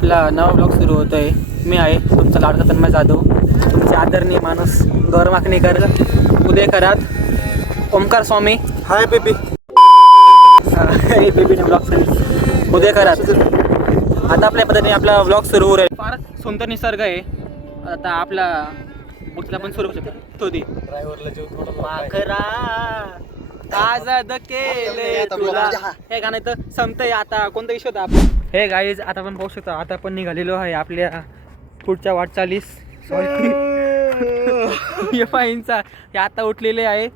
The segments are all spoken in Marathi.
आपला नवा ब्लॉग सुरू होतो आहे. मी आहे तुमचा लाडका तन्मय जाधव, तुमचे आदरणीय माणूस गौरव माकणेकर, उदय करात, ओमकार स्वामी, हाय बेबी बेबीने ब्लॉग उदय करात. आता आपल्या पद्धतीने आपला ब्लॉग सुरू होईल. फार सुंदर निसर्ग आहे. आता आपला बुकला पण सुरू करू शकतो. ड्रायव्हरला जीव थोडं पाखरा आजाद केले तुला, हे गाणं तर संपतंय. आता कोणता विषय होता आपण? हे गाईज आता आपण पाहू शकतो. आता आपण निघालेलो आहे आपल्या पुढच्या वाटचालीस. फाईनचा हे आता उठलेले आहे.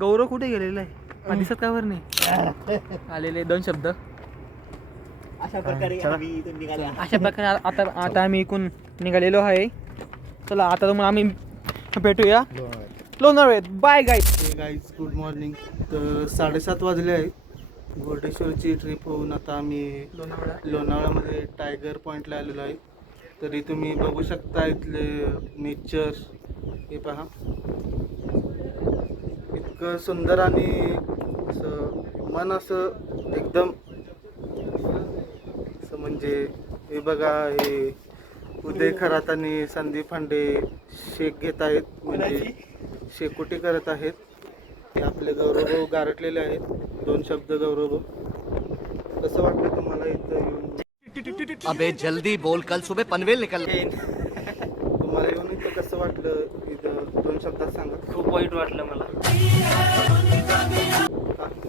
गौरव कुठे गेलेला आहे? दिसत का बरं नाही? आलेले दोन शब्द अशा प्रकारे आता आम्ही इकून निघालेलो आहे. चला आता तुम्हाला आम्ही भेटूया लोणावळ्यात. Bye guys. Guys good morning. तर 7:30 वाजले आहे. मुर्डेश्वरची ट्रिप होऊन आता आम्ही लोणावळ्यामध्ये टायगर पॉईंटला आलेलो आहे. तरी तुम्ही बघू शकता इथले नेचर. हे पहा, इतकं सुंदर आणि असं मन असं एकदम असं म्हणजे हे बघा, हे उदय खरात आणि संदीप फांडे शेक घेत आहेत, म्हणजे शेकोटी करत आहेत. हे आपले गौरव गारटलेले आहेत. दोन शब्द गौरव, कसं वाटलं तुम्हाला इथं येऊन? अबे जल्दी बोल, कल सुबह पनवेल निकल. तुम्हाला येऊन इथं कसं वाटलं? इथं दोन शब्दात सांगा. खूप वाईट वाटलं मला,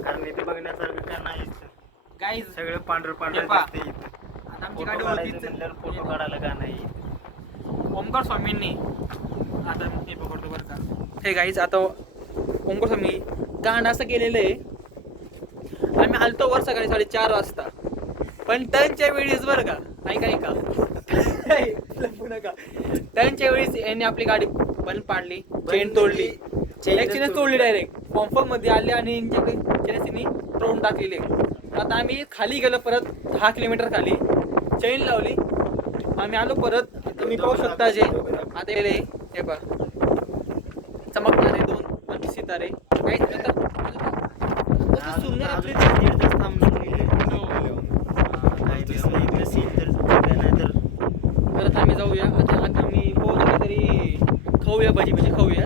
कारण इथे बघण्यासारखं काय नाही. गाईज सगळं पांढरं पांढरं दिसते. आता आमची गाडी होती, फोटो काढायला का नाही. ओमकार स्वामींनी आता मी पकडतो बरं का. हे गाईज आता ओमकार स्वामी कांड असं केलेलं आहे. आम्ही आलतो वर सकाळी 4:30 वाजता, पण त्यांच्या वेळेस बरं का, ऐका त्यांच्या वेळेस यांनी आपली गाडी बंद पाडली, चेन तोडली, चेन तोडली डायरेक्ट पंप मध्ये आले आणि त्यांनी तोडून टाकलेले. आता आम्ही खाली गेलो परत 10 किलोमीटर खाली, चेन लावली, आम्ही आलो परत. तुम्ही पाहू शकता जे आता हे बघ चमकणारे 2 सितारे काही सुंदर आपले परत आम्ही जाऊया. आता आम्ही पोहोचलो तरी खाऊया, भजी खाऊया.